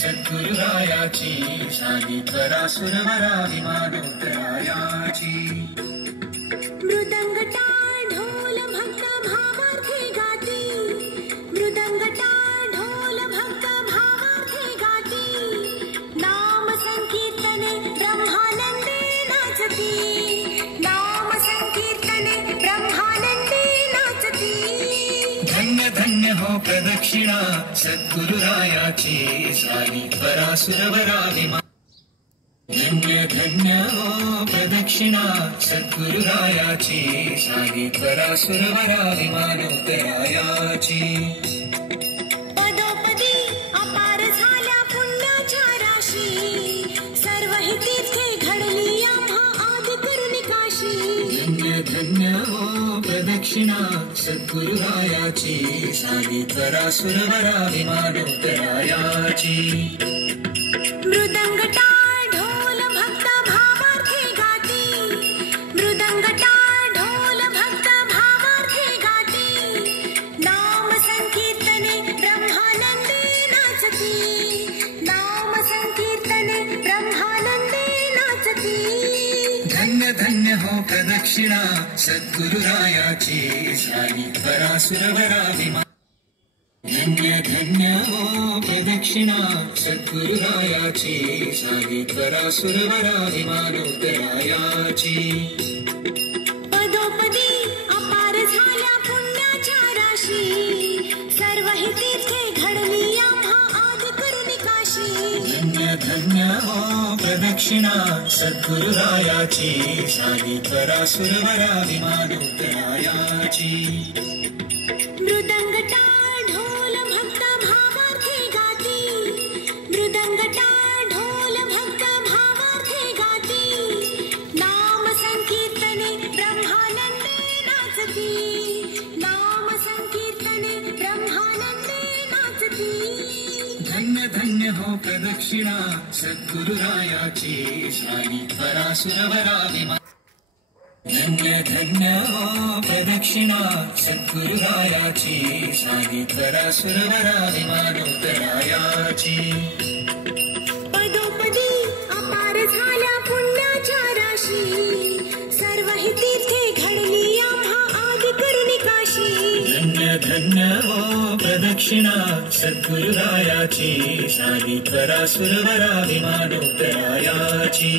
सद्गुरुरायाची शालित्वरा सुरवरा विमानोत्तरायाची मृदंग टाळ ढोल भक्त भावार्थे गाती मृदंग टाळ ढोल भक्त भावार्थे गाती नाम संकीर्तने ब्रह्मानंदे नाचती नाम संकीर्तने ब्रह्मानंदे नाचती धन्य धन्य हो प्रदक्षिणा सद्गुरुरायाची शालित्वरा सुरवरा विमान धन्य धन्य हो प्रदक्षिणा सद्गुरुरायाची शालित्वरा सुरवरा विमानोत्तरायाची पदोपदी अपार झाल्या पुण्याच्या राशी सर्व ही तीर्थे घडली आम्हा आदि करुणी काशी धन्य धन्य हो प्रदक्षिणा सद्गुरुरायाची शालित्वरा सुरवरा विमानोत्तरायाची मृदंग टाळ ढोल भक्त भावार्थे गाती मृदंग टाळ ढोल भक्त भावार्थे गाती नाम संकीर्तने ब्रह्मानंदे नाचती नाम संकीर्तने ब्रह्मानंदे नाचती धन्य धन्य हो प्रदक्षिणा सद्गुरुरायाची शालित्वरा सुरवरा विमान धन्य धन्य हो प्रदक्षिणा सद्गुरुरायाची शालित्वरा सुरवरा विमानोत्तरायाची पदोपदी अपार झाल्या पुण्याच्या राशी सर्व ही तीर्थे घडली आम्हा आदि करुणी काशी धन्य धन्य हो प्रदक्षिणा सद्गुरुरायाची शालित्वरा सुरवरा विमानोत्तरायाची मृदंग टाळ ढोल भक्त भावार्थे गाती मृदंग टाळ ढोल भक्त भावार्थे गाती नाम संकीर्तने ब्रह्मानंदे नाचती नाम संकीर्तने ब्रह्मानंदे नाचती धन्य धन्य हो प्रदक्षिणा सद्गुरुरायाची शालित्वरा सुरवरा विमान धन्य धन्य हो प्रदक्षिणा सद्गुरुरायाची शालित्वरा सुरवरा विमानोत्तरायाची पदोपदी अपार झाल्या पुण्याच्या राशी सर्व ही तीर्थे घडली आम्हा आदि करुणी काशी धन्य धन्य हो प्रदक्षिणा सद्गुरुरायाची शालित्वरा सुरवरा विमानोत्तरायाची